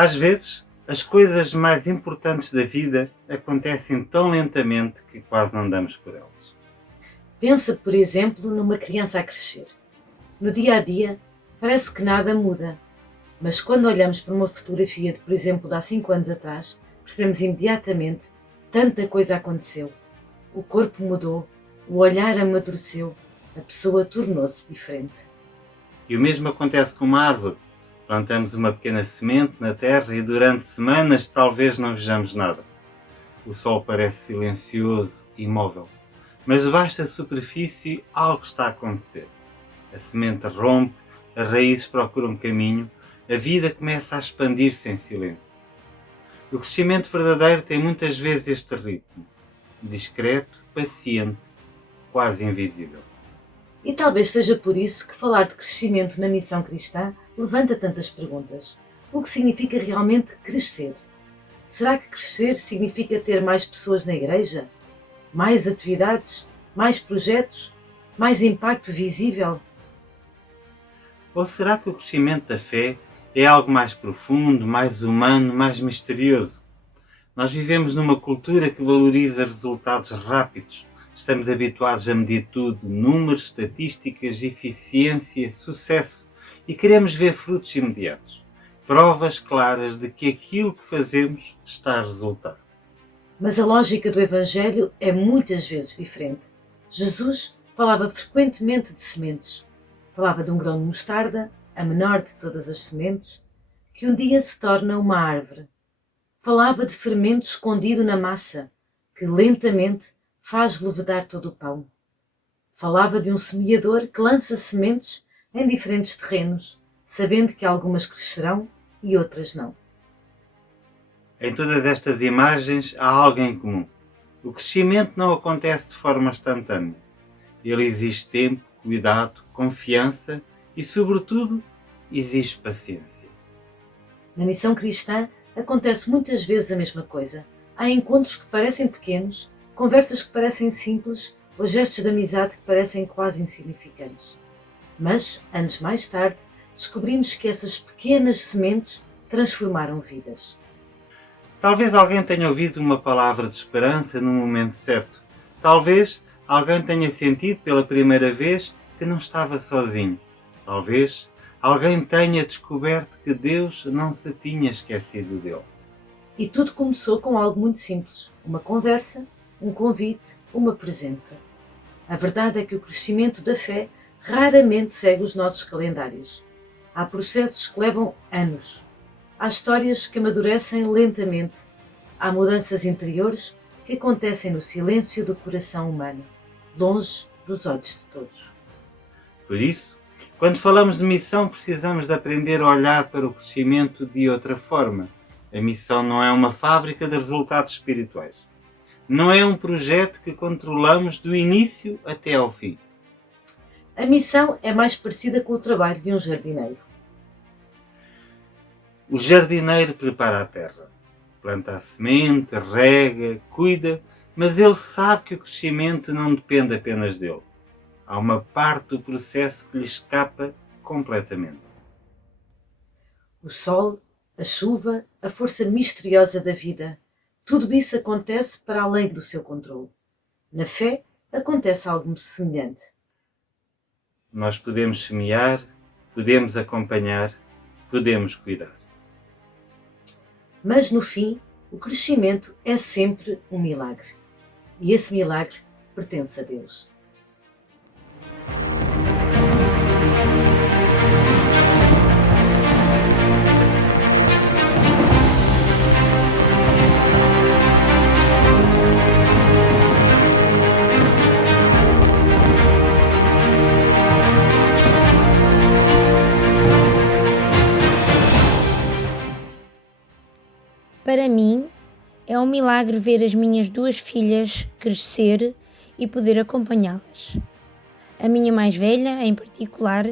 Às vezes, as coisas mais importantes da vida acontecem tão lentamente que quase não damos por elas. Pensa, por exemplo, numa criança a crescer. No dia a dia, parece que nada muda, mas quando olhamos para uma fotografia de, por exemplo, de há 5 anos atrás, percebemos imediatamente tanta coisa aconteceu. O corpo mudou, o olhar amadureceu, a pessoa tornou-se diferente. E o mesmo acontece com uma árvore. Plantamos uma pequena semente na terra e durante semanas talvez não vejamos nada. O sol parece silencioso, imóvel. Mas debaixo da superfície algo está a acontecer. A semente rompe, as raízes procuram caminho, a vida começa a expandir-se em silêncio. O crescimento verdadeiro tem muitas vezes este ritmo. Discreto, paciente, quase invisível. E talvez seja por isso que falar de crescimento na missão cristã levanta tantas perguntas. O que significa realmente crescer? Será que crescer significa ter mais pessoas na igreja? Mais atividades? Mais projetos? Mais impacto visível? Ou será que o crescimento da fé é algo mais profundo, mais humano, mais misterioso? Nós vivemos numa cultura que valoriza resultados rápidos. Estamos habituados a medir tudo, números, estatísticas, eficiência, sucesso, e queremos ver frutos imediatos. Provas claras de que aquilo que fazemos está a resultar. Mas a lógica do Evangelho é muitas vezes diferente. Jesus falava frequentemente de sementes. Falava de um grão de mostarda, a menor de todas as sementes, que um dia se torna uma árvore. Falava de fermento escondido na massa, que lentamente faz levedar todo o pão. Falava de um semeador que lança sementes em diferentes terrenos, sabendo que algumas crescerão e outras não. Em todas estas imagens há algo em comum. O crescimento não acontece de forma instantânea. Ele exige tempo, cuidado, confiança e, sobretudo, exige paciência. Na missão cristã acontece muitas vezes a mesma coisa. Há encontros que parecem pequenos, conversas que parecem simples ou gestos de amizade que parecem quase insignificantes. Mas, anos mais tarde, descobrimos que essas pequenas sementes transformaram vidas. Talvez alguém tenha ouvido uma palavra de esperança no momento certo. Talvez alguém tenha sentido pela primeira vez que não estava sozinho. Talvez alguém tenha descoberto que Deus não se tinha esquecido dele. E tudo começou com algo muito simples: uma conversa, um convite, uma presença. A verdade é que o crescimento da fé raramente segue os nossos calendários. Há processos que levam anos. Há histórias que amadurecem lentamente. Há mudanças interiores que acontecem no silêncio do coração humano, longe dos olhos de todos. Por isso, quando falamos de missão, precisamos de aprender a olhar para o crescimento de outra forma. A missão não é uma fábrica de resultados espirituais. Não é um projeto que controlamos do início até ao fim. A missão é mais parecida com o trabalho de um jardineiro. O jardineiro prepara a terra. Planta a semente, rega, cuida, mas ele sabe que o crescimento não depende apenas dele. Há uma parte do processo que lhe escapa completamente. O sol, a chuva, a força misteriosa da vida, tudo isso acontece para além do seu controle. Na fé, acontece algo semelhante. Nós podemos semear, podemos acompanhar, podemos cuidar. Mas no fim, o crescimento é sempre um milagre. E esse milagre pertence a Deus. Para mim, é um milagre ver as minhas 2 filhas crescer e poder acompanhá-las. A minha mais velha, em particular,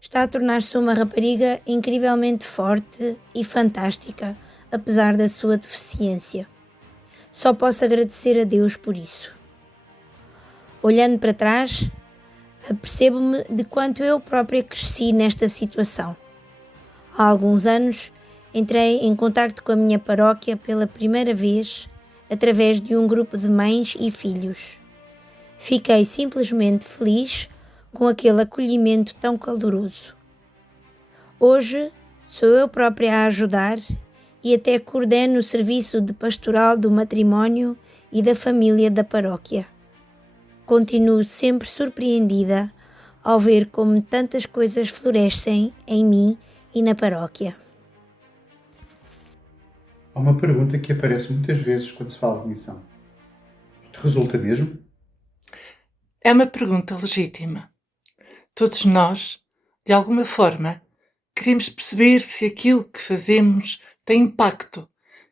está a tornar-se uma rapariga incrivelmente forte e fantástica, apesar da sua deficiência. Só posso agradecer a Deus por isso. Olhando para trás, apercebo-me de quanto eu própria cresci nesta situação. Há alguns anos, entrei em contacto com a minha paróquia pela primeira vez através de um grupo de mães e filhos. Fiquei simplesmente feliz com aquele acolhimento tão caloroso. Hoje sou eu própria a ajudar e até coordeno o serviço de pastoral do matrimónio e da família da paróquia. Continuo sempre surpreendida ao ver como tantas coisas florescem em mim e na paróquia. Há uma pergunta que aparece muitas vezes quando se fala de missão. Te resulta mesmo? É uma pergunta legítima. Todos nós, de alguma forma, queremos perceber se aquilo que fazemos tem impacto.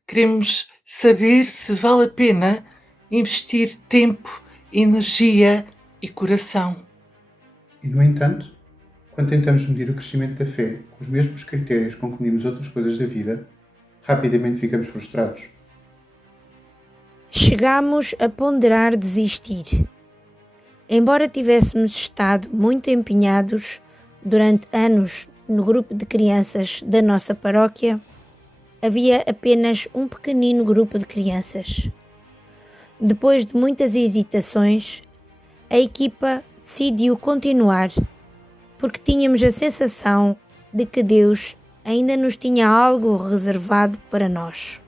Queremos saber se vale a pena investir tempo, energia e coração. E, no entanto, quando tentamos medir o crescimento da fé com os mesmos critérios com que medimos outras coisas da vida, rapidamente ficamos frustrados. Chegámos a ponderar desistir. Embora tivéssemos estado muito empenhados durante anos no grupo de crianças da nossa paróquia, havia apenas um pequenino grupo de crianças. Depois de muitas hesitações, a equipa decidiu continuar, porque tínhamos a sensação de que Deus ainda nos tinha algo reservado para nós.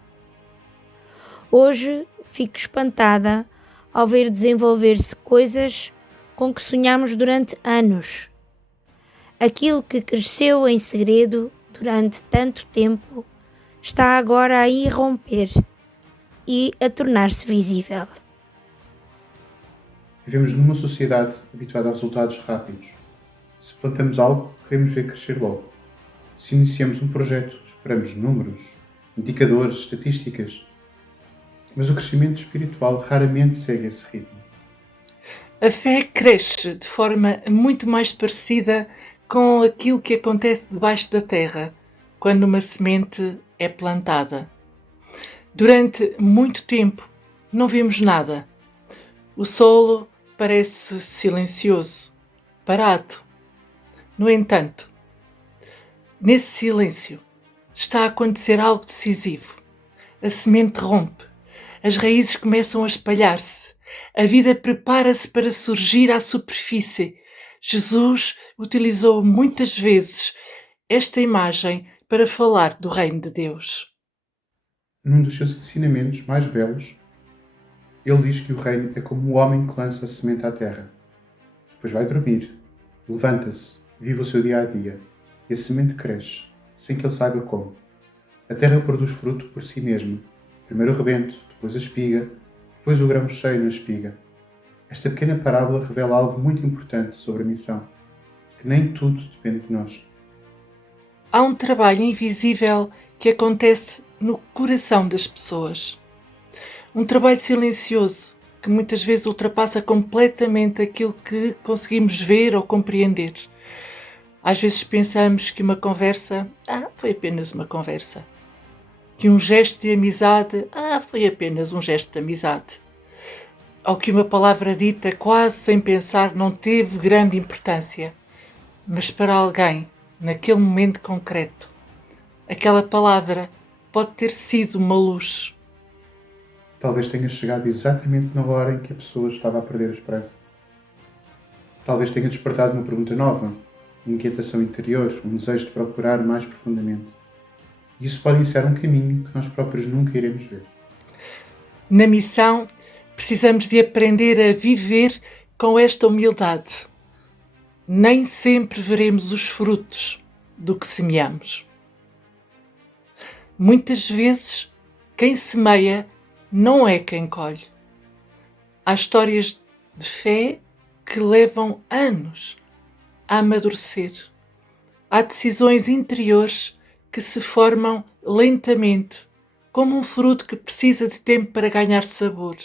Hoje fico espantada ao ver desenvolver-se coisas com que sonhamos durante anos. Aquilo que cresceu em segredo durante tanto tempo está agora a irromper e a tornar-se visível. Vivemos numa sociedade habituada a resultados rápidos. Se plantamos algo, queremos ver crescer logo. Se iniciamos um projeto, esperamos números, indicadores, estatísticas. Mas o crescimento espiritual raramente segue esse ritmo. A fé cresce de forma muito mais parecida com aquilo que acontece debaixo da terra, quando uma semente é plantada. Durante muito tempo não vemos nada. O solo parece silencioso, parado. No entanto, nesse silêncio está a acontecer algo decisivo. A semente rompe, as raízes começam a espalhar-se, a vida prepara-se para surgir à superfície. Jesus utilizou muitas vezes esta imagem para falar do reino de Deus. Num dos seus ensinamentos mais belos, ele diz que o reino é como o homem que lança a semente à terra. Depois vai dormir, levanta-se, vive o seu dia-a-dia, e a semente cresce, sem que ele saiba como. A terra produz fruto por si mesma. Primeiro o rebento, depois a espiga, depois o grão cheio na espiga. Esta pequena parábola revela algo muito importante sobre a missão, que nem tudo depende de nós. Há um trabalho invisível que acontece no coração das pessoas. Um trabalho silencioso que muitas vezes ultrapassa completamente aquilo que conseguimos ver ou compreender. Às vezes pensamos que uma conversa, foi apenas uma conversa. Que um gesto de amizade, foi apenas um gesto de amizade. Ou que uma palavra dita quase sem pensar não teve grande importância. Mas para alguém, naquele momento concreto, aquela palavra pode ter sido uma luz. Talvez tenha chegado exatamente na hora em que a pessoa estava a perder a esperança. Talvez tenha despertado uma pergunta nova, uma inquietação interior, um desejo de procurar mais profundamente. E isso pode iniciar um caminho que nós próprios nunca iremos ver. Na missão, precisamos de aprender a viver com esta humildade. Nem sempre veremos os frutos do que semeamos. Muitas vezes, quem semeia não é quem colhe. Há histórias de fé que levam anos a amadurecer. Há decisões interiores que se formam lentamente, como um fruto que precisa de tempo para ganhar sabor.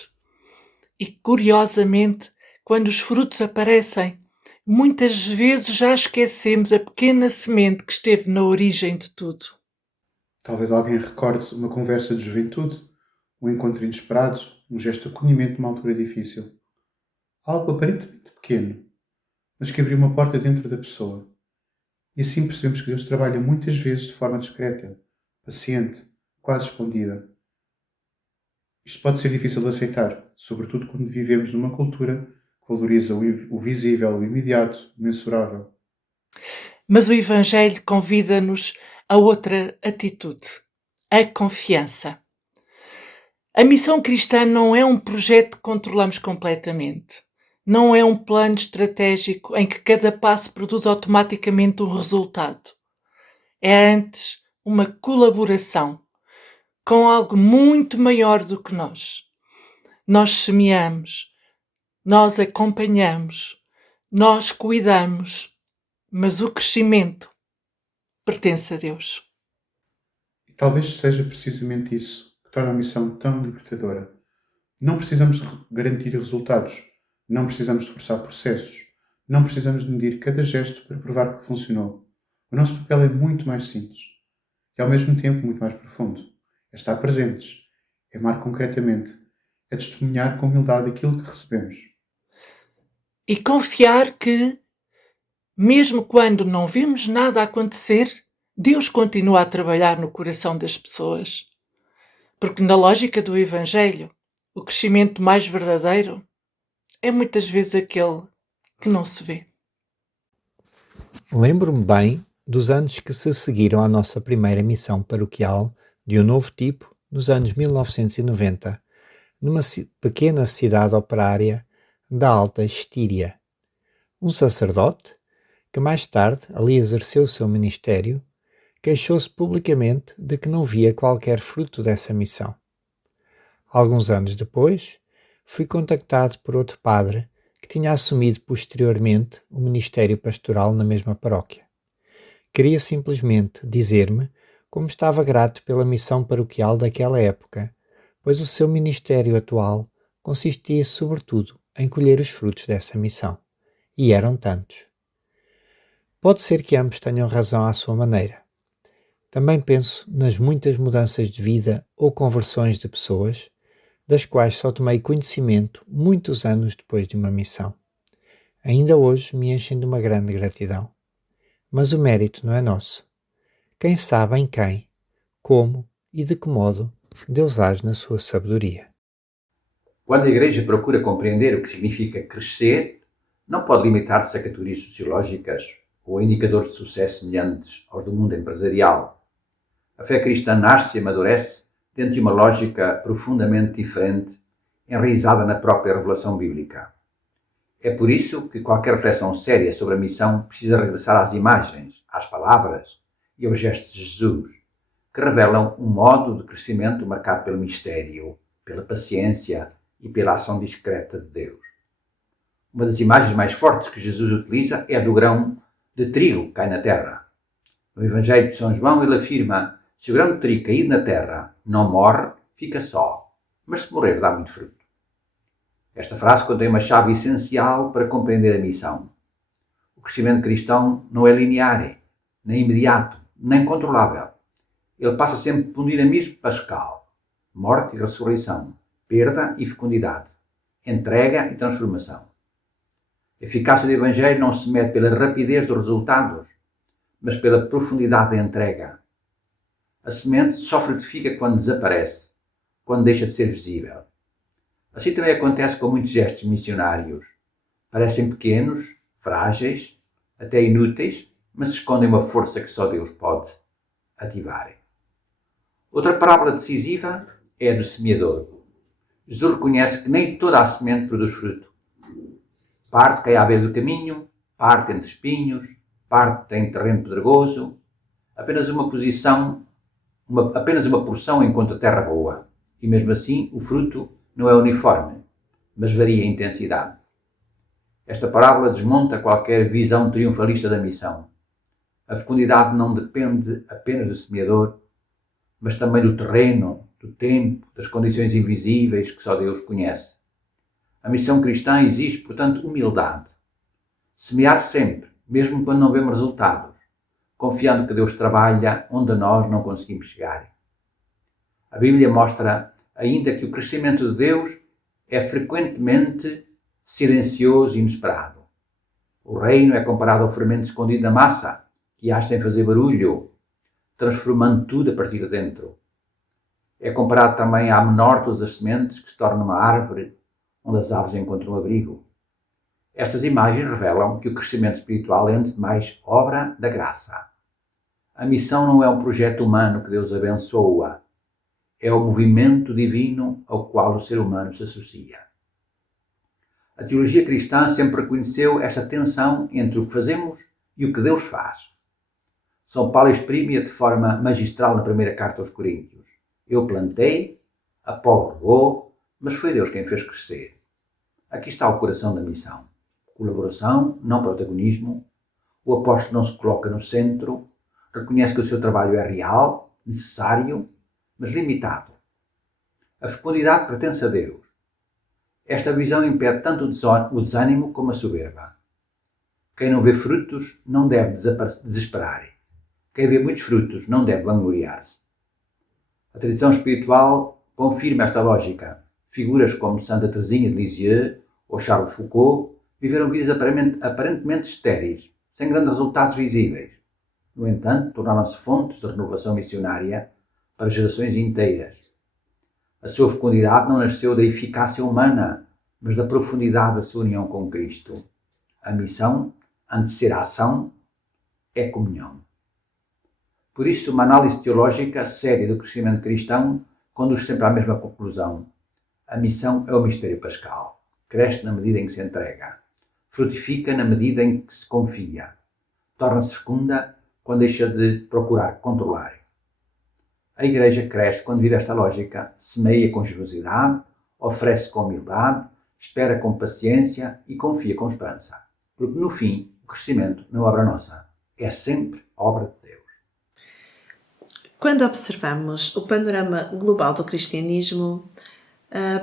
E, curiosamente, quando os frutos aparecem, muitas vezes já esquecemos a pequena semente que esteve na origem de tudo. Talvez alguém recorde uma conversa de juventude, um encontro inesperado, um gesto de acolhimento numa altura difícil. Algo aparentemente pequeno, mas que abriu uma porta dentro da pessoa. E assim percebemos que Deus trabalha muitas vezes de forma discreta, paciente, quase escondida. Isto pode ser difícil de aceitar, sobretudo quando vivemos numa cultura que valoriza o visível, o imediato, o mensurável. Mas o Evangelho convida-nos a outra atitude, a confiança. A missão cristã não é um projeto que controlamos completamente. Não é um plano estratégico em que cada passo produz automaticamente um resultado. É antes uma colaboração com algo muito maior do que nós. Nós semeamos, nós acompanhamos, nós cuidamos, mas o crescimento pertence a Deus. E talvez seja precisamente isso que torna a missão tão libertadora. Não precisamos de garantir resultados, não precisamos de forçar processos, não precisamos de medir cada gesto para provar que funcionou. O nosso papel é muito mais simples e ao mesmo tempo muito mais profundo. É estar presentes, é amar concretamente, é testemunhar com humildade aquilo que recebemos. E confiar que, mesmo quando não vemos nada acontecer, Deus continua a trabalhar no coração das pessoas. Porque na lógica do Evangelho, o crescimento mais verdadeiro é muitas vezes aquele que não se vê. Lembro-me bem dos anos que se seguiram à nossa primeira missão paroquial de um novo tipo, nos anos 1990, numa pequena cidade operária da Alta Estíria. Um sacerdote, que mais tarde ali exerceu o seu ministério, queixou-se publicamente de que não via qualquer fruto dessa missão. Alguns anos depois, fui contactado por outro padre que tinha assumido posteriormente o ministério pastoral na mesma paróquia. Queria simplesmente dizer-me como estava grato pela missão paroquial daquela época, pois o seu ministério atual consistia sobretudo em colher os frutos dessa missão. E eram tantos. Pode ser que ambos tenham razão à sua maneira. Também penso nas muitas mudanças de vida ou conversões de pessoas, das quais só tomei conhecimento muitos anos depois de uma missão. Ainda hoje me enchem de uma grande gratidão. Mas o mérito não é nosso. Quem sabe em quem, como e de que modo Deus age na sua sabedoria. Quando a Igreja procura compreender o que significa crescer, não pode limitar-se a categorias sociológicas ou a indicadores de sucesso semelhantes aos do mundo empresarial. A fé cristã nasce e amadurece dentro de uma lógica profundamente diferente, enraizada na própria revelação bíblica. É por isso que qualquer reflexão séria sobre a missão precisa regressar às imagens, às palavras e aos gestos de Jesus, que revelam um modo de crescimento marcado pelo mistério, pela paciência e pela ação discreta de Deus. Uma das imagens mais fortes que Jesus utiliza é a do grão de trigo que cai na terra. No Evangelho de São João ele afirma: se o grão de trigo cair na terra não morre, fica só, mas se morrer dá muito fruto. Esta frase contém uma chave essencial para compreender a missão. O crescimento cristão não é linear, nem imediato, nem controlável. Ele passa sempre por um dinamismo pascal: morte e ressurreição, perda e fecundidade, entrega e transformação. A eficácia do Evangelho não se mede pela rapidez dos resultados, mas pela profundidade da entrega. A semente só frutifica quando desaparece, quando deixa de ser visível. Assim também acontece com muitos gestos missionários. Parecem pequenos, frágeis, até inúteis, mas escondem uma força que só Deus pode ativar. Outra parábola decisiva é a do semeador. Jesus reconhece que nem toda a semente produz fruto. Parte cai à beira do caminho, parte entre espinhos, parte em terreno pedregoso. Apenas uma porção encontra terra boa. E mesmo assim o fruto não é uniforme, mas varia em intensidade. Esta parábola desmonta qualquer visão triunfalista da missão. A fecundidade não depende apenas do semeador, mas também do terreno, do tempo, das condições invisíveis que só Deus conhece. A missão cristã exige, portanto, humildade. Semear sempre, mesmo quando não vemos resultados, confiando que Deus trabalha onde nós não conseguimos chegar. A Bíblia mostra ainda que o crescimento de Deus é frequentemente silencioso e inesperado. O reino é comparado ao fermento escondido na massa, que age sem fazer barulho. transformando tudo a partir de dentro. É comparado também à menor de todas as sementes que se torna uma árvore onde as aves encontram abrigo. Estas imagens revelam que o crescimento espiritual é, antes de mais, obra da graça. A missão não é um projeto humano que Deus abençoa, é o movimento divino ao qual o ser humano se associa. A teologia cristã sempre reconheceu esta tensão entre o que fazemos e o que Deus faz. São Paulo exprime-a de forma magistral na primeira carta aos Coríntios. Eu plantei, Apolo regou, mas foi Deus quem fez crescer. Aqui está o coração da missão. Colaboração, não protagonismo. O apóstolo não se coloca no centro, reconhece que o seu trabalho é real, necessário, mas limitado. A fecundidade pertence a Deus. Esta visão impede tanto o desânimo como a soberba. Quem não vê frutos não deve desesperar. Quem vê muitos frutos não deve vangloriar-se. A tradição espiritual confirma esta lógica. Figuras como Santa Teresinha de Lisieux ou Charles de Foucault viveram vidas aparentemente estéreis, sem grandes resultados visíveis. No entanto, tornaram-se fontes de renovação missionária para gerações inteiras. A sua fecundidade não nasceu da eficácia humana, mas da profundidade da sua união com Cristo. A missão, antes de ser a ação, é comunhão. Por isso, uma análise teológica séria do crescimento cristão conduz sempre à mesma conclusão. A missão é o mistério pascal. Cresce na medida em que se entrega. Frutifica na medida em que se confia. Torna-se fecunda quando deixa de procurar controlar. A Igreja cresce quando vive esta lógica, semeia com generosidade, oferece com humildade, espera com paciência e confia com esperança. Porque no fim, o crescimento não é obra nossa, é sempre obra de Deus. Quando observamos o panorama global do cristianismo,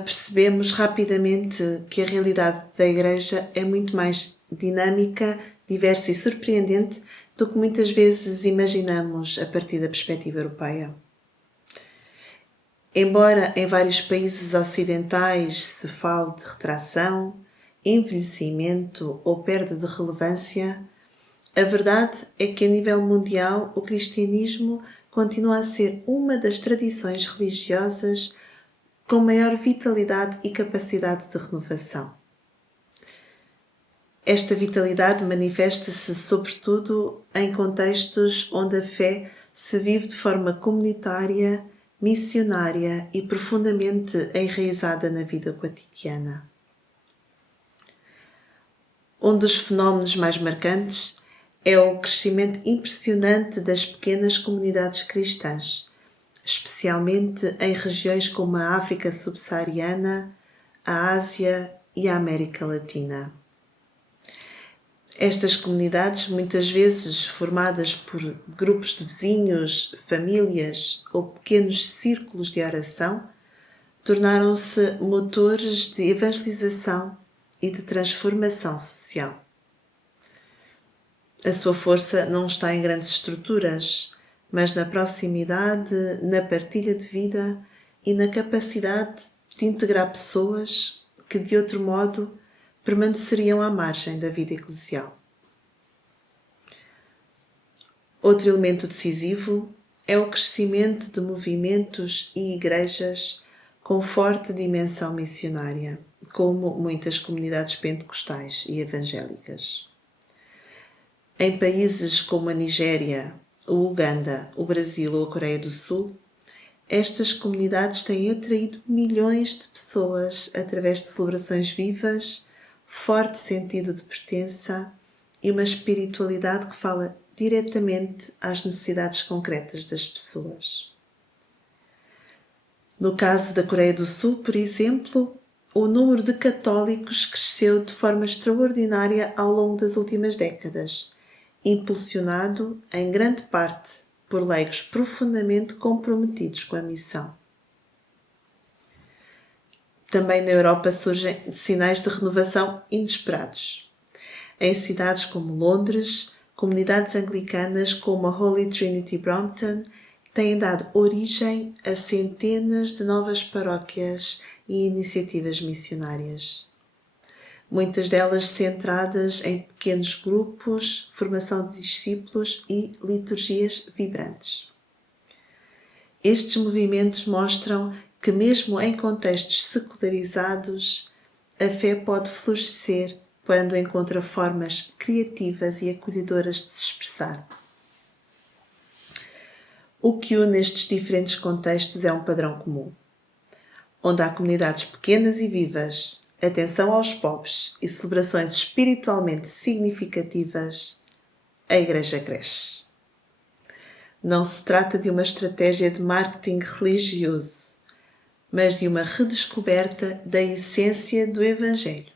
percebemos rapidamente que a realidade da Igreja é muito mais dinâmica, diversa e surpreendente do que muitas vezes imaginamos a partir da perspectiva europeia. Embora em vários países ocidentais se fale de retração, envelhecimento ou perda de relevância, a verdade é que a nível mundial o cristianismo continua a ser uma das tradições religiosas com maior vitalidade e capacidade de renovação. Esta vitalidade manifesta-se sobretudo em contextos onde a fé se vive de forma comunitária, missionária e profundamente enraizada na vida cotidiana. Um dos fenómenos mais marcantes é o crescimento impressionante das pequenas comunidades cristãs, especialmente em regiões como a África subsaariana, a Ásia e a América Latina. Estas comunidades, muitas vezes formadas por grupos de vizinhos, famílias ou pequenos círculos de oração, tornaram-se motores de evangelização e de transformação social. A sua força não está em grandes estruturas, mas na proximidade, na partilha de vida e na capacidade de integrar pessoas que, de outro modo, permaneceriam à margem da vida eclesial. Outro elemento decisivo é o crescimento de movimentos e igrejas com forte dimensão missionária, como muitas comunidades pentecostais e evangélicas. Em países como a Nigéria, o Uganda, o Brasil ou a Coreia do Sul, estas comunidades têm atraído milhões de pessoas através de celebrações vivas, forte sentido de pertença e uma espiritualidade que fala diretamente às necessidades concretas das pessoas. No caso da Coreia do Sul, por exemplo, o número de católicos cresceu de forma extraordinária ao longo das últimas décadas, impulsionado em grande parte por leigos profundamente comprometidos com a missão. Também na Europa surgem sinais de renovação inesperados. Em cidades como Londres, comunidades anglicanas como a Holy Trinity Brompton têm dado origem a centenas de novas paróquias e iniciativas missionárias. Muitas delas centradas em pequenos grupos, formação de discípulos e liturgias vibrantes. Estes movimentos mostram que, mesmo em contextos secularizados, a fé pode florescer quando encontra formas criativas e acolhedoras de se expressar. O que une estes diferentes contextos é um padrão comum, onde há comunidades pequenas e vivas, atenção aos pobres e celebrações espiritualmente significativas, a Igreja cresce. Não se trata de uma estratégia de marketing religioso, mas de uma redescoberta da essência do Evangelho.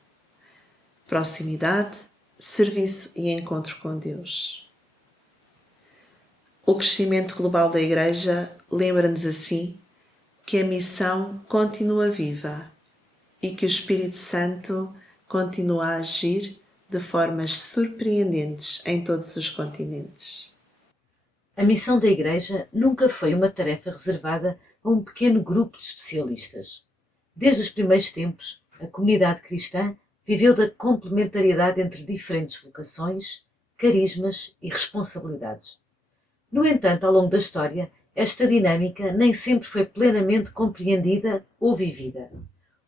Proximidade, serviço e encontro com Deus. O crescimento global da Igreja lembra-nos assim que a missão continua viva e que o Espírito Santo continua a agir de formas surpreendentes em todos os continentes. A missão da Igreja nunca foi uma tarefa reservada a um pequeno grupo de especialistas. Desde os primeiros tempos, a comunidade cristã viveu da complementariedade entre diferentes vocações, carismas e responsabilidades. No entanto, ao longo da história, esta dinâmica nem sempre foi plenamente compreendida ou vivida.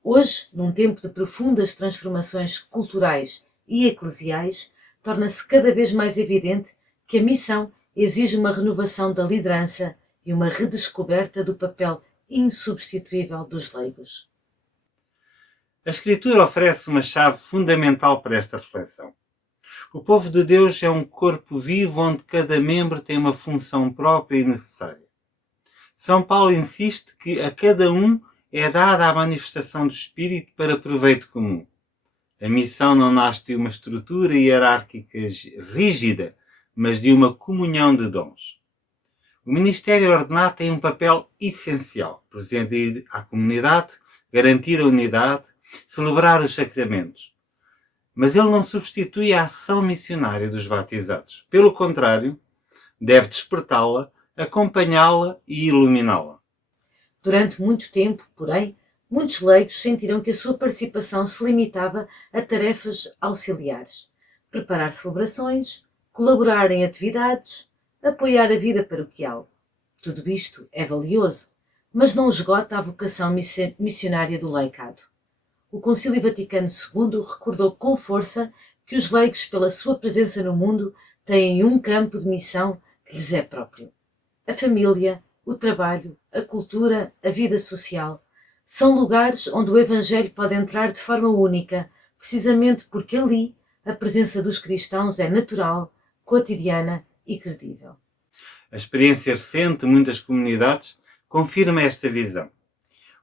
Hoje, num tempo de profundas transformações culturais e eclesiais, torna-se cada vez mais evidente que a missão exige uma renovação da liderança e uma redescoberta do papel insubstituível dos leigos. A Escritura oferece uma chave fundamental para esta reflexão. O povo de Deus é um corpo vivo onde cada membro tem uma função própria e necessária. São Paulo insiste que a cada um é dada a manifestação do Espírito para proveito comum. A missão não nasce de uma estrutura hierárquica rígida, mas de uma comunhão de dons. O ministério ordenado tem um papel essencial: presidir à comunidade, garantir a unidade, celebrar os sacramentos. Mas ele não substitui a ação missionária dos batizados. Pelo contrário, deve despertá-la, acompanhá-la e iluminá-la. Durante muito tempo, porém, muitos leigos sentiram que a sua participação se limitava a tarefas auxiliares: preparar celebrações, colaborar em atividades, apoiar a vida paroquial. Tudo isto é valioso, mas não esgota a vocação missionária do laicado. O Concílio Vaticano II recordou com força que os leigos, pela sua presença no mundo, têm um campo de missão que lhes é próprio. A família, o trabalho, a cultura, a vida social são lugares onde o Evangelho pode entrar de forma única, precisamente porque ali a presença dos cristãos é natural, cotidiana e credível. A experiência recente de muitas comunidades confirma esta visão.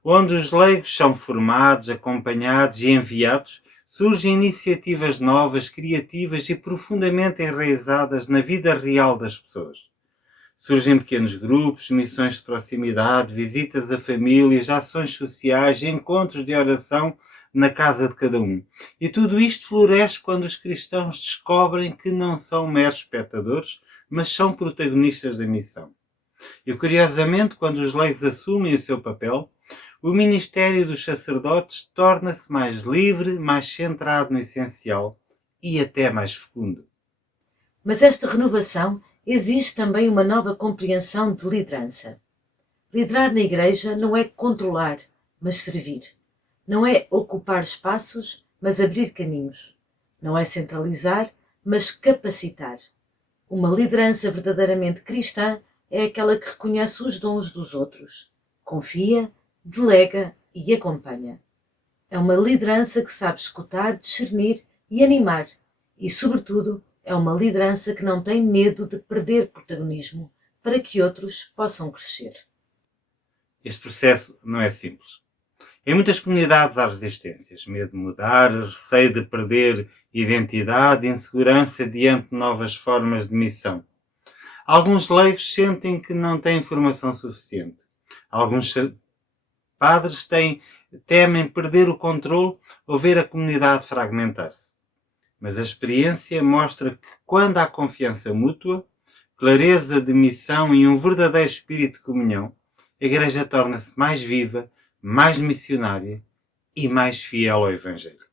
Onde os leigos são formados, acompanhados e enviados, surgem iniciativas novas, criativas e profundamente enraizadas na vida real das pessoas. Surgem pequenos grupos, missões de proximidade, visitas a famílias, ações sociais, encontros de oração na casa de cada um. E tudo isto floresce quando os cristãos descobrem que não são meros espectadores, mas são protagonistas da missão. E curiosamente, quando os leigos assumem o seu papel, o ministério dos sacerdotes torna-se mais livre, mais centrado no essencial e até mais fecundo. Mas esta renovação exige também uma nova compreensão de liderança. Liderar na Igreja não é controlar, mas servir. Não é ocupar espaços, mas abrir caminhos. Não é centralizar, mas capacitar. Uma liderança verdadeiramente cristã é aquela que reconhece os dons dos outros, confia, delega e acompanha. É uma liderança que sabe escutar, discernir e animar e, sobretudo, é uma liderança que não tem medo de perder protagonismo para que outros possam crescer. Este processo não é simples. Em muitas comunidades há resistências, medo de mudar, receio de perder identidade, insegurança diante de novas formas de missão. Alguns leigos sentem que não têm formação suficiente. Alguns padres temem perder o controle ou ver a comunidade fragmentar-se. Mas a experiência mostra que quando há confiança mútua, clareza de missão e um verdadeiro espírito de comunhão, a Igreja torna-se mais viva, mais missionária e mais fiel ao Evangelho.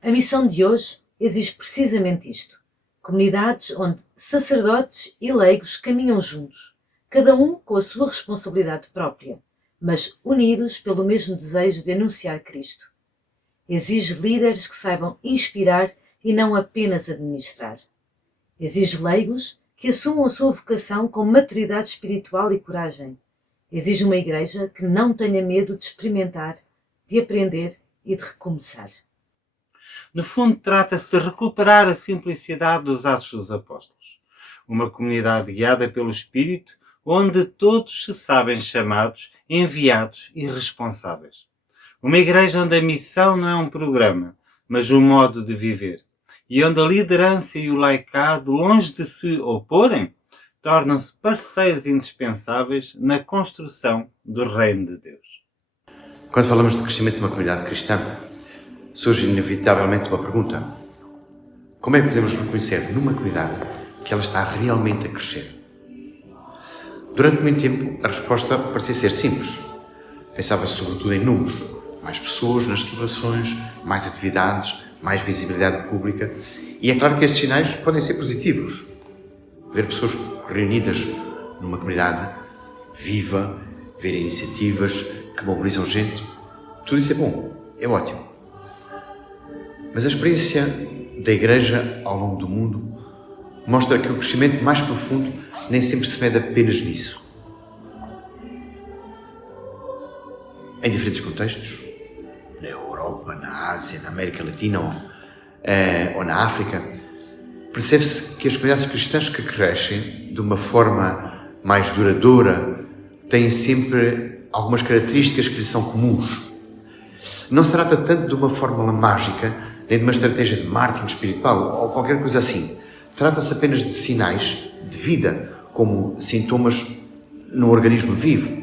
A missão de hoje exige precisamente isto. Comunidades onde sacerdotes e leigos caminham juntos, cada um com a sua responsabilidade própria, mas unidos pelo mesmo desejo de anunciar Cristo. Exige líderes que saibam inspirar e não apenas administrar. Exige leigos que assumam a sua vocação com maturidade espiritual e coragem. Exige uma igreja que não tenha medo de experimentar, de aprender e de recomeçar. No fundo, trata-se de recuperar a simplicidade dos Atos dos Apóstolos. Uma comunidade guiada pelo Espírito, onde todos se sabem chamados, enviados e responsáveis. Uma igreja onde a missão não é um programa, mas um modo de viver. E onde a liderança e o laicado, longe de se oporem, tornam-se parceiros indispensáveis na construção do Reino de Deus. Quando falamos de crescimento de uma comunidade cristã, surge inevitavelmente uma pergunta. Como é que podemos reconhecer numa comunidade que ela está realmente a crescer? Durante muito tempo, a resposta parecia ser simples. Pensava-se sobretudo em números. Mais pessoas nas celebrações, mais atividades, mais visibilidade pública. E é claro que estes sinais podem ser positivos. Ver pessoas reunidas numa comunidade viva, ver iniciativas que mobilizam gente, tudo isso é bom, é ótimo. Mas a experiência da Igreja ao longo do mundo mostra que o crescimento mais profundo nem sempre se mede apenas nisso. Em diferentes contextos, na Europa, na Ásia, na América Latina ou na África, percebe-se que as comunidades cristãs que crescem de uma forma mais duradoura têm sempre algumas características que lhes são comuns. Não se trata tanto de uma fórmula mágica, nem de uma estratégia de marketing espiritual ou qualquer coisa assim. Trata-se apenas de sinais de vida, como sintomas no organismo vivo.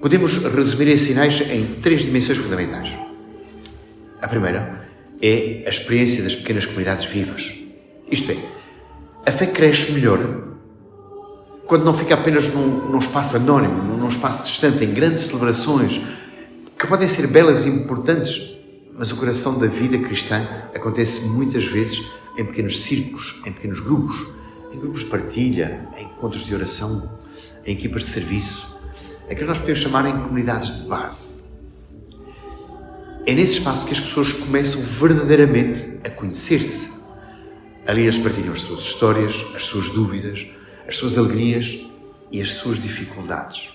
Podemos resumir esses sinais em 3 dimensões fundamentais. A primeira é a experiência das pequenas comunidades vivas. Isto é, a fé cresce melhor quando não fica apenas num espaço anónimo, num espaço distante, em grandes celebrações, que podem ser belas e importantes, mas o coração da vida cristã acontece muitas vezes em pequenos círculos, em pequenos grupos, em grupos de partilha, em encontros de oração, em equipas de serviço, aquilo que nós podemos chamar em comunidades de base. É nesse espaço que as pessoas começam verdadeiramente a conhecer-se. Ali eles partilham as suas histórias, as suas dúvidas, as suas alegrias e as suas dificuldades.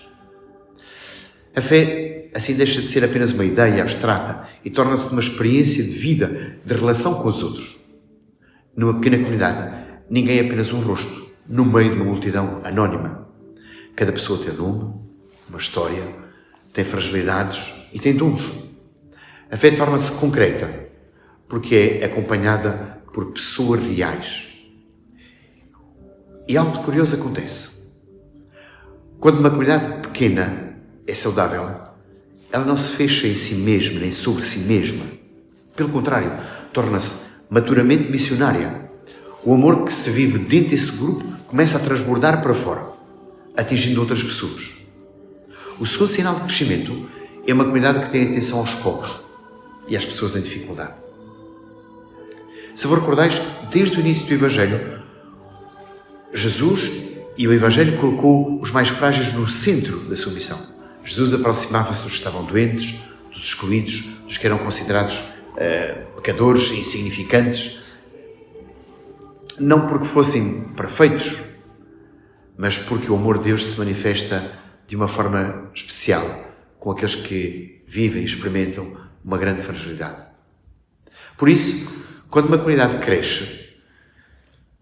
A fé, assim, deixa de ser apenas uma ideia abstrata e torna-se uma experiência de vida, de relação com os outros. Numa pequena comunidade, ninguém é apenas um rosto, no meio de uma multidão anónima. Cada pessoa tem um nome, uma história, tem fragilidades e tem dons. A fé torna-se concreta, porque é acompanhada por pessoas reais. E algo de curioso acontece. Quando uma comunidade pequena é saudável, ela não se fecha em si mesma, nem sobre si mesma. Pelo contrário, torna-se maturamente missionária. O amor que se vive dentro desse grupo começa a transbordar para fora, atingindo outras pessoas. O segundo sinal de crescimento é uma comunidade que tem atenção aos pobres e às pessoas em dificuldade. Se vos recordais, desde o início do Evangelho, Jesus e o Evangelho colocou os mais frágeis no centro da sua missão. Jesus aproximava-se dos que estavam doentes, dos excluídos, dos que eram considerados pecadores, insignificantes, não porque fossem perfeitos, mas porque o amor de Deus se manifesta de uma forma especial com aqueles que vivem e experimentam uma grande fragilidade. Por isso, quando uma comunidade cresce,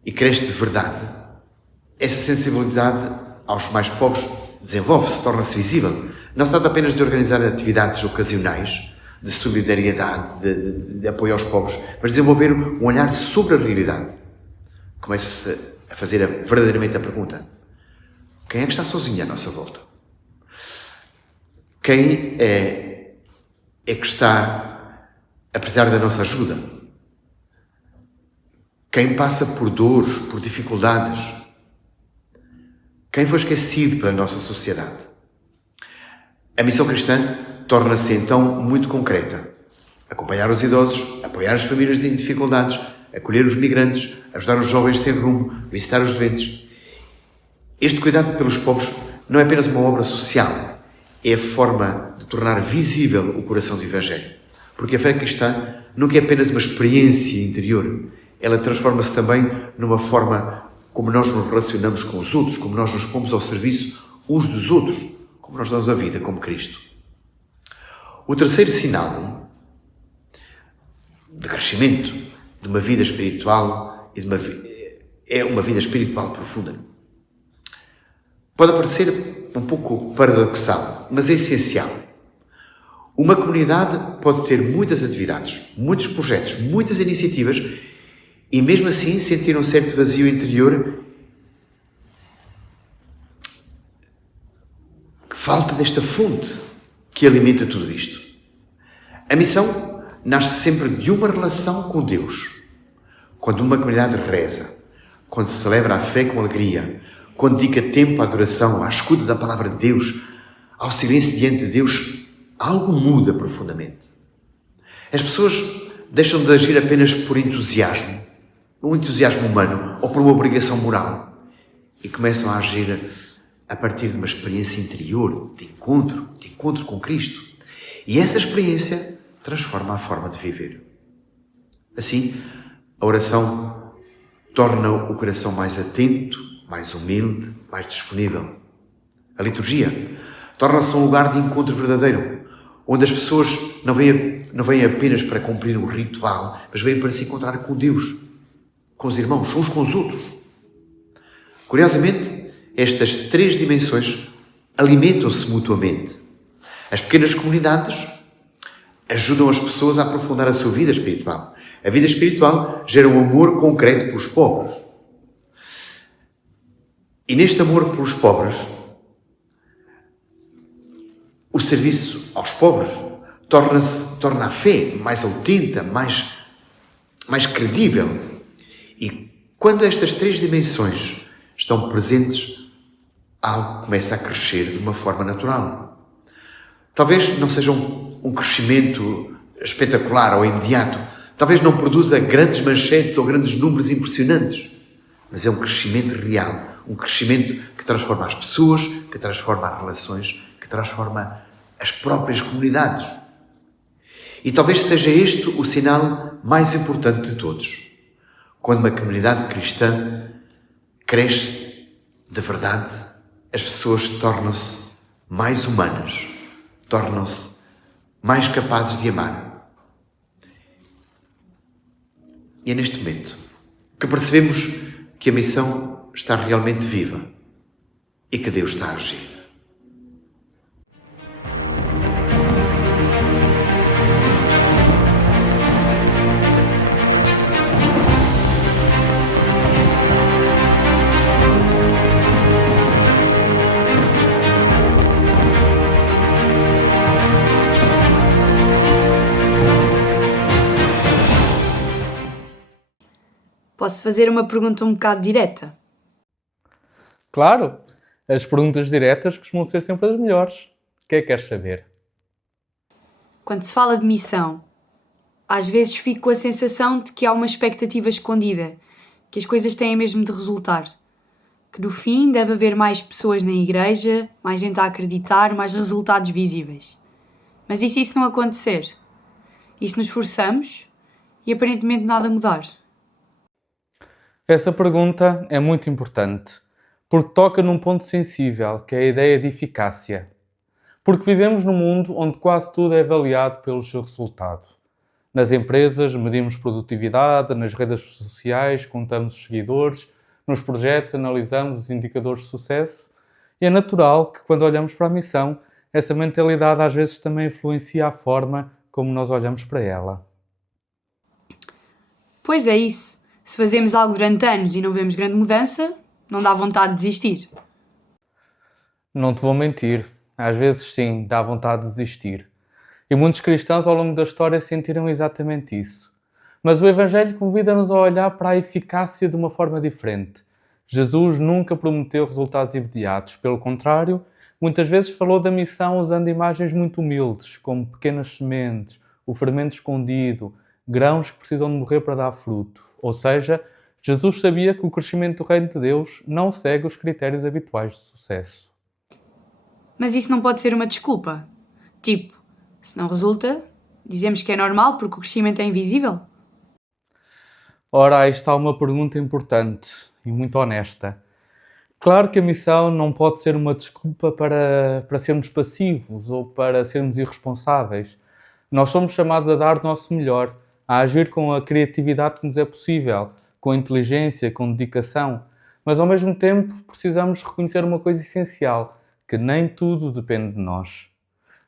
e cresce de verdade, essa sensibilidade aos mais pobres desenvolve-se, torna-se visível. Não se trata apenas de organizar atividades ocasionais, de solidariedade, de apoio aos pobres, mas desenvolver um olhar sobre a realidade. Começa-se a fazer verdadeiramente a pergunta: quem é que está sozinho à nossa volta? Quem é que está a precisar da nossa ajuda? Quem passa por dores, por dificuldades? Quem foi esquecido pela nossa sociedade? A missão cristã torna-se então muito concreta. Acompanhar os idosos, apoiar as famílias em dificuldades, acolher os migrantes, ajudar os jovens sem rumo, visitar os doentes. Este cuidado pelos pobres não é apenas uma obra social, é a forma de tornar visível o coração do Evangelho. Porque a fé cristã nunca é apenas uma experiência interior, ela transforma-se também numa forma como nós nos relacionamos com os outros, como nós nos pomos ao serviço uns dos outros, como nós damos a vida como Cristo. O terceiro sinal de crescimento de uma vida espiritual é uma vida espiritual profunda. Pode parecer um pouco paradoxal, mas é essencial. Uma comunidade pode ter muitas atividades, muitos projetos, muitas iniciativas e mesmo assim sentir um certo vazio interior, falta desta fonte que alimenta tudo isto. A missão nasce sempre de uma relação com Deus. Quando uma comunidade reza, quando celebra a fé com alegria, quando dedica tempo à adoração, à escuta da palavra de Deus, ao silêncio diante de Deus, algo muda profundamente. As pessoas deixam de agir apenas por entusiasmo, um entusiasmo humano ou por uma obrigação moral, e começam a agir a partir de uma experiência interior, de encontro com Cristo. E essa experiência transforma a forma de viver. Assim, a oração torna o coração mais atento, mais humilde, mais disponível. A liturgia torna-se um lugar de encontro verdadeiro, onde as pessoas não vêm apenas para cumprir um ritual, mas vêm para se encontrar com Deus, com os irmãos, uns com os outros. Curiosamente, estas três dimensões alimentam-se mutuamente. As pequenas comunidades ajudam as pessoas a aprofundar a sua vida espiritual. A vida espiritual gera um amor concreto pelos pobres. E neste amor pelos pobres, o serviço aos pobres torna a fé mais autêntica, mais credível. E quando estas três dimensões estão presentes, algo começa a crescer de uma forma natural. Talvez não seja um crescimento espetacular ou imediato. Talvez não produza grandes manchetes ou grandes números impressionantes. Mas é um crescimento real. Um crescimento que transforma as pessoas, que transforma as relações, que transforma as próprias comunidades. E talvez seja este o sinal mais importante de todos. Quando uma comunidade cristã cresce de verdade, as pessoas tornam-se mais humanas, tornam-se mais capazes de amar. E é neste momento que percebemos que a missão está realmente viva e que Deus está a agir. Posso fazer uma pergunta um bocado direta? Claro, as perguntas diretas costumam ser sempre as melhores. O que é que queres saber? Quando se fala de missão, às vezes fico com a sensação de que há uma expectativa escondida, que as coisas têm mesmo de resultar. Que no fim deve haver mais pessoas na igreja, mais gente a acreditar, mais resultados visíveis. Mas e se isso não acontecer? E se nos esforçamos e aparentemente nada mudar? Essa pergunta é muito importante, porque toca num ponto sensível, que é a ideia de eficácia. Porque vivemos num mundo onde quase tudo é avaliado pelo seu resultado. Nas empresas medimos produtividade, nas redes sociais contamos os seguidores, nos projetos analisamos os indicadores de sucesso e é natural que quando olhamos para a missão, essa mentalidade às vezes também influencia a forma como nós olhamos para ela. Pois é isso. Se fazemos algo durante anos e não vemos grande mudança, não dá vontade de desistir. Não te vou mentir, às vezes sim, dá vontade de desistir. E muitos cristãos ao longo da história sentiram exatamente isso. Mas o Evangelho convida-nos a olhar para a eficácia de uma forma diferente. Jesus nunca prometeu resultados imediatos, pelo contrário, muitas vezes falou da missão usando imagens muito humildes, como pequenas sementes, o fermento escondido, grãos que precisam de morrer para dar fruto. Ou seja, Jesus sabia que o crescimento do reino de Deus não segue os critérios habituais de sucesso. Mas isso não pode ser uma desculpa. Tipo, se não resulta, dizemos que é normal porque o crescimento é invisível? Ora, aí está uma pergunta importante e muito honesta. Claro que a missão não pode ser uma desculpa para sermos passivos ou para sermos irresponsáveis. Nós somos chamados a dar o nosso melhor, a agir com a criatividade que nos é possível, com inteligência, com dedicação, mas ao mesmo tempo precisamos reconhecer uma coisa essencial, que nem tudo depende de nós.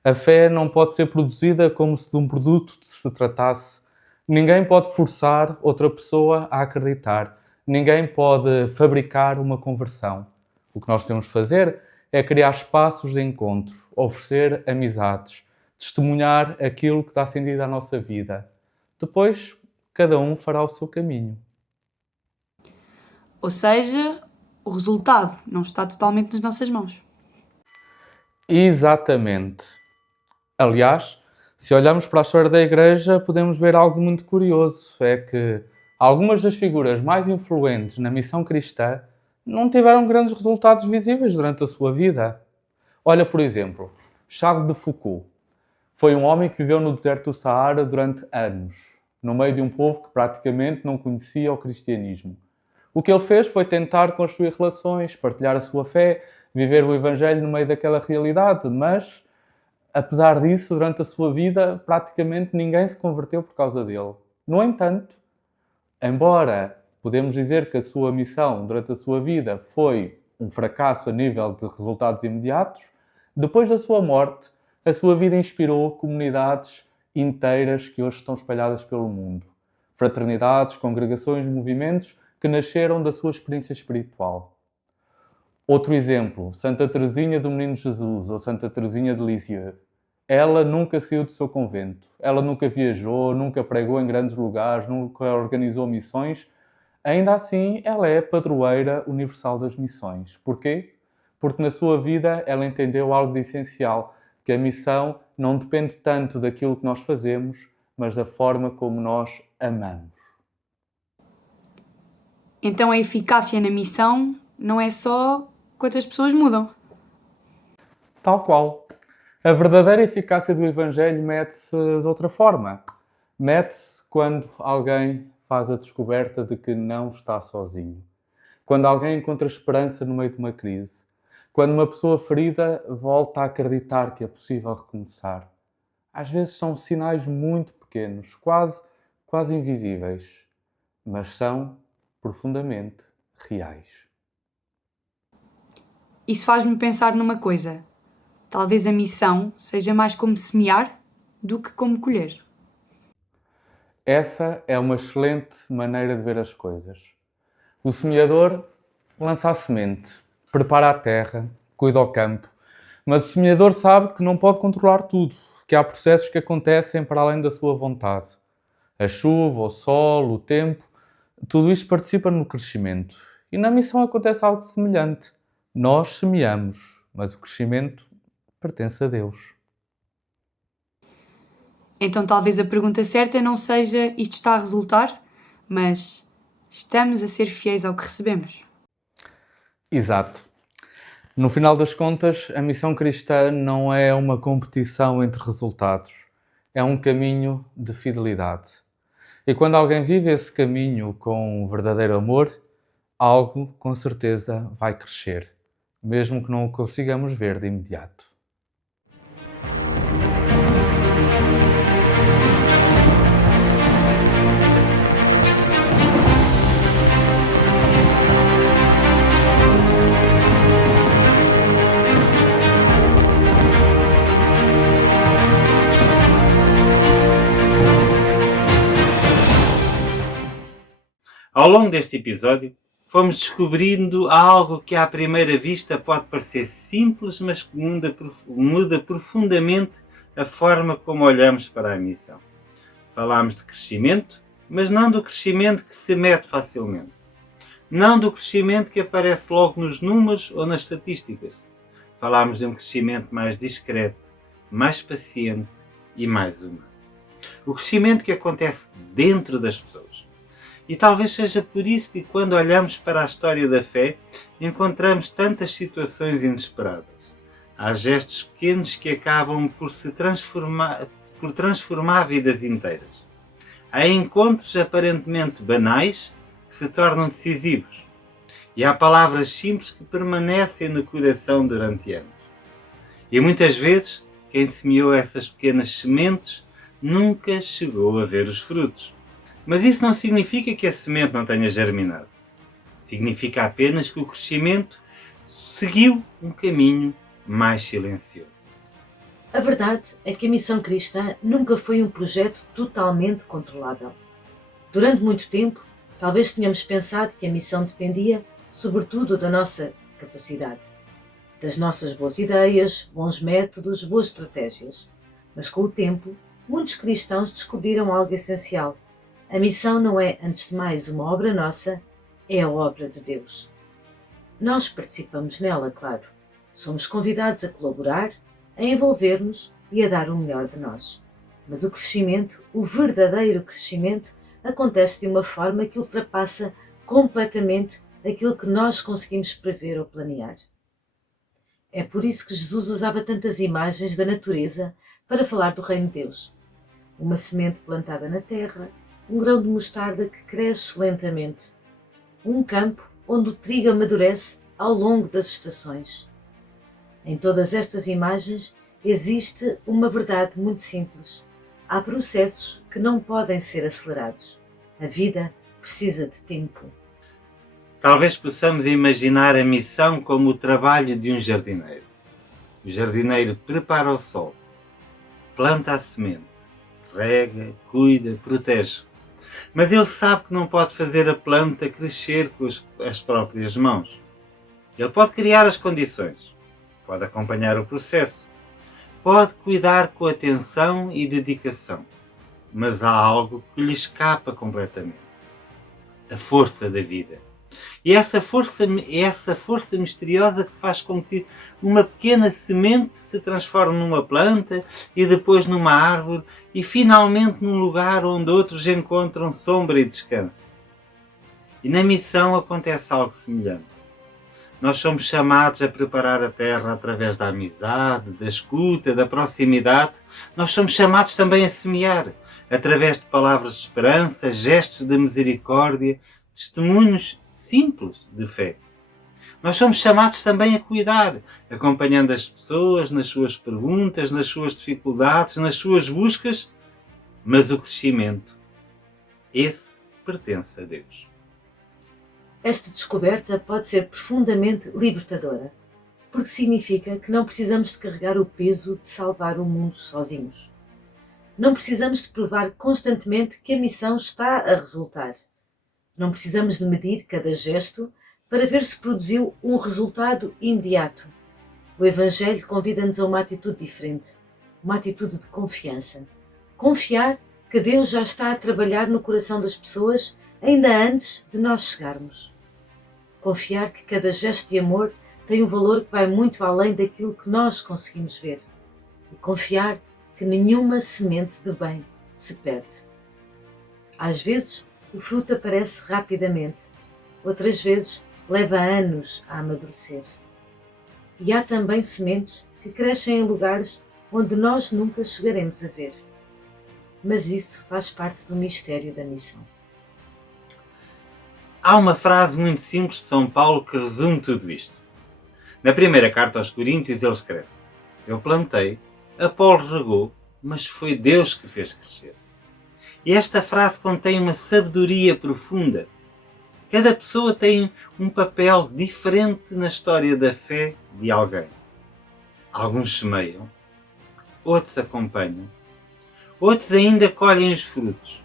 A fé não pode ser produzida como se de um produto se tratasse. Ninguém pode forçar outra pessoa a acreditar. Ninguém pode fabricar uma conversão. O que nós temos de fazer é criar espaços de encontro, oferecer amizades, testemunhar aquilo que dá sentido à nossa vida. Depois, cada um fará o seu caminho. Ou seja, o resultado não está totalmente nas nossas mãos. Exatamente. Aliás, se olharmos para a história da Igreja, podemos ver algo de muito curioso. É que algumas das figuras mais influentes na missão cristã não tiveram grandes resultados visíveis durante a sua vida. Olha, por exemplo, Charles de Foucault. Foi um homem que viveu no deserto do Saara durante anos, no meio de um povo que praticamente não conhecia o cristianismo. O que ele fez foi tentar construir relações, partilhar a sua fé, viver o Evangelho no meio daquela realidade, mas, apesar disso, durante a sua vida, praticamente ninguém se converteu por causa dele. No entanto, embora podemos dizer que a sua missão durante a sua vida foi um fracasso a nível de resultados imediatos, depois da sua morte, a sua vida inspirou comunidades inteiras que hoje estão espalhadas pelo mundo. Fraternidades, congregações, movimentos que nasceram da sua experiência espiritual. Outro exemplo, Santa Teresinha do Menino Jesus ou Santa Teresinha de Lisieux. Ela nunca saiu do seu convento. Ela nunca viajou, nunca pregou em grandes lugares, nunca organizou missões. Ainda assim, ela é padroeira universal das missões. Porquê? Porque na sua vida ela entendeu algo de essencial, que a missão não depende tanto daquilo que nós fazemos, mas da forma como nós amamos. Então a eficácia na missão não é só quantas pessoas mudam. Tal qual. A verdadeira eficácia do Evangelho mede-se de outra forma. Mede-se quando alguém faz a descoberta de que não está sozinho. Quando alguém encontra esperança no meio de uma crise. Quando uma pessoa ferida volta a acreditar que é possível recomeçar. Às vezes são sinais muito pequenos, quase invisíveis, mas são profundamente reais. Isso faz-me pensar numa coisa. Talvez a missão seja mais como semear do que como colher. Essa é uma excelente maneira de ver as coisas. O semeador lança a semente, prepara a terra, cuida ao campo, mas o semeador sabe que não pode controlar tudo, que há processos que acontecem para além da sua vontade. A chuva, o sol, o tempo, tudo isto participa no crescimento. E na missão acontece algo semelhante. Nós semeamos, mas o crescimento pertence a Deus. Então talvez a pergunta certa não seja isto está a resultar, mas estamos a ser fiéis ao que recebemos. Exato. No final das contas, a missão cristã não é uma competição entre resultados. É um caminho de fidelidade. E quando alguém vive esse caminho com verdadeiro amor, algo com certeza vai crescer, mesmo que não o consigamos ver de imediato. Ao longo deste episódio, fomos descobrindo algo que à primeira vista pode parecer simples, mas que muda profundamente a forma como olhamos para a missão. Falámos de crescimento, mas não do crescimento que se mede facilmente. Não do crescimento que aparece logo nos números ou nas estatísticas. Falámos de um crescimento mais discreto, mais paciente e mais humano. O crescimento que acontece dentro das pessoas. E talvez seja por isso que, quando olhamos para a história da fé, encontramos tantas situações inesperadas. Há gestos pequenos que acabam por transformar vidas inteiras. Há encontros aparentemente banais que se tornam decisivos. E há palavras simples que permanecem no coração durante anos. E muitas vezes, quem semeou essas pequenas sementes nunca chegou a ver os frutos. Mas isso não significa que a semente não tenha germinado. Significa apenas que o crescimento seguiu um caminho mais silencioso. A verdade é que a missão cristã nunca foi um projeto totalmente controlável. Durante muito tempo, talvez tenhamos pensado que a missão dependia, sobretudo, da nossa capacidade, das nossas boas ideias, bons métodos, boas estratégias. Mas com o tempo, muitos cristãos descobriram algo essencial. A missão não é, antes de mais, uma obra nossa, é a obra de Deus. Nós participamos nela, claro. Somos convidados a colaborar, a envolver-nos e a dar o melhor de nós. Mas o crescimento, o verdadeiro crescimento, acontece de uma forma que ultrapassa completamente aquilo que nós conseguimos prever ou planear. É por isso que Jesus usava tantas imagens da natureza para falar do reino de Deus. Uma semente plantada na terra, um grão de mostarda que cresce lentamente, um campo onde o trigo amadurece ao longo das estações. Em todas estas imagens existe uma verdade muito simples. Há processos que não podem ser acelerados. A vida precisa de tempo. Talvez possamos imaginar a missão como o trabalho de um jardineiro. O jardineiro prepara o solo, planta a semente, rega, cuida, protege. Mas ele sabe que não pode fazer a planta crescer com as próprias mãos. Ele pode criar as condições, pode acompanhar o processo, pode cuidar com atenção e dedicação. Mas há algo que lhe escapa completamente. A força da vida. E essa força misteriosa que faz com que uma pequena semente se transforme numa planta e depois numa árvore e finalmente num lugar onde outros encontram sombra e descanso. E na missão acontece algo semelhante. Nós somos chamados a preparar a terra através da amizade, da escuta, da proximidade. Nós somos chamados também a semear, através de palavras de esperança, gestos de misericórdia, testemunhos simples de fé. Nós somos chamados também a cuidar, acompanhando as pessoas nas suas perguntas, nas suas dificuldades, nas suas buscas, mas o crescimento, esse pertence a Deus. Esta descoberta pode ser profundamente libertadora, porque significa que não precisamos de carregar o peso de salvar o mundo sozinhos. Não precisamos de provar constantemente que a missão está a resultar. Não precisamos de medir cada gesto para ver se produziu um resultado imediato. O Evangelho convida-nos a uma atitude diferente, uma atitude de confiança. Confiar que Deus já está a trabalhar no coração das pessoas ainda antes de nós chegarmos. Confiar que cada gesto de amor tem um valor que vai muito além daquilo que nós conseguimos ver. E confiar que nenhuma semente de bem se perde. Às vezes, o fruto aparece rapidamente, outras vezes leva anos a amadurecer. E há também sementes que crescem em lugares onde nós nunca chegaremos a ver. Mas isso faz parte do mistério da missão. Há uma frase muito simples de São Paulo que resume tudo isto. Na primeira carta aos Coríntios ele escreve: Eu plantei, Apolo regou, mas foi Deus que fez crescer. E esta frase contém uma sabedoria profunda. Cada pessoa tem um papel diferente na história da fé de alguém. Alguns semeiam, outros acompanham, outros ainda colhem os frutos.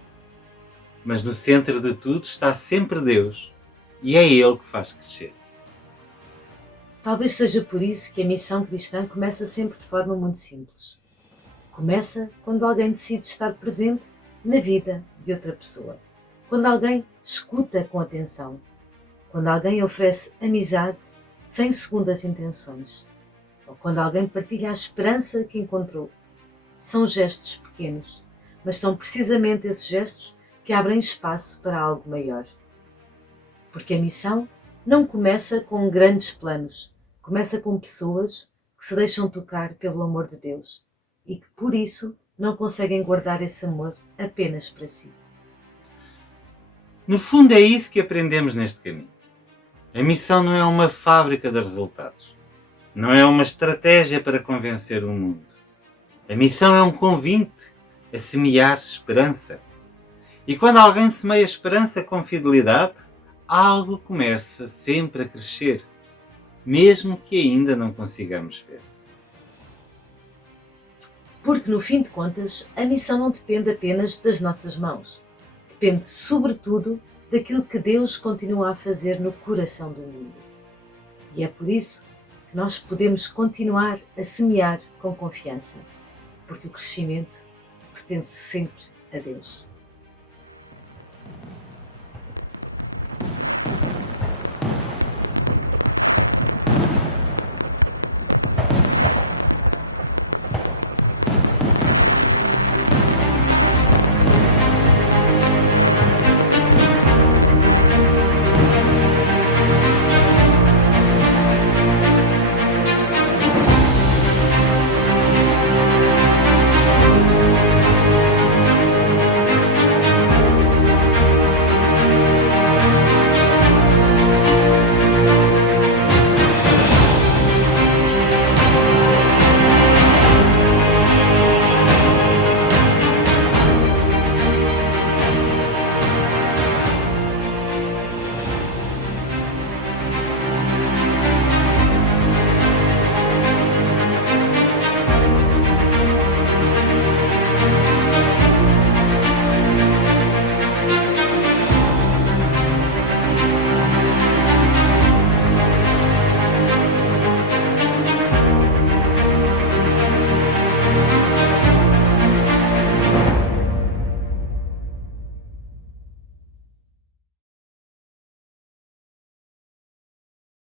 Mas no centro de tudo está sempre Deus, e é Ele que faz crescer. Talvez seja por isso que a missão cristã começa sempre de forma muito simples. Começa quando alguém decide estar presente na vida de outra pessoa. Quando alguém escuta com atenção. Quando alguém oferece amizade sem segundas intenções. Ou quando alguém partilha a esperança que encontrou. São gestos pequenos, mas são precisamente esses gestos que abrem espaço para algo maior. Porque a missão não começa com grandes planos, começa com pessoas que se deixam tocar pelo amor de Deus e que por isso não conseguem guardar esse amor apenas para si. No fundo é isso que aprendemos neste caminho. A missão não é uma fábrica de resultados. Não é uma estratégia para convencer o mundo. A missão é um convite a semear esperança. E quando alguém semeia esperança com fidelidade, algo começa sempre a crescer, mesmo que ainda não consigamos ver. Porque, no fim de contas, a missão não depende apenas das nossas mãos. Depende, sobretudo, daquilo que Deus continua a fazer no coração do mundo. E é por isso que nós podemos continuar a semear com confiança, porque o crescimento pertence sempre a Deus.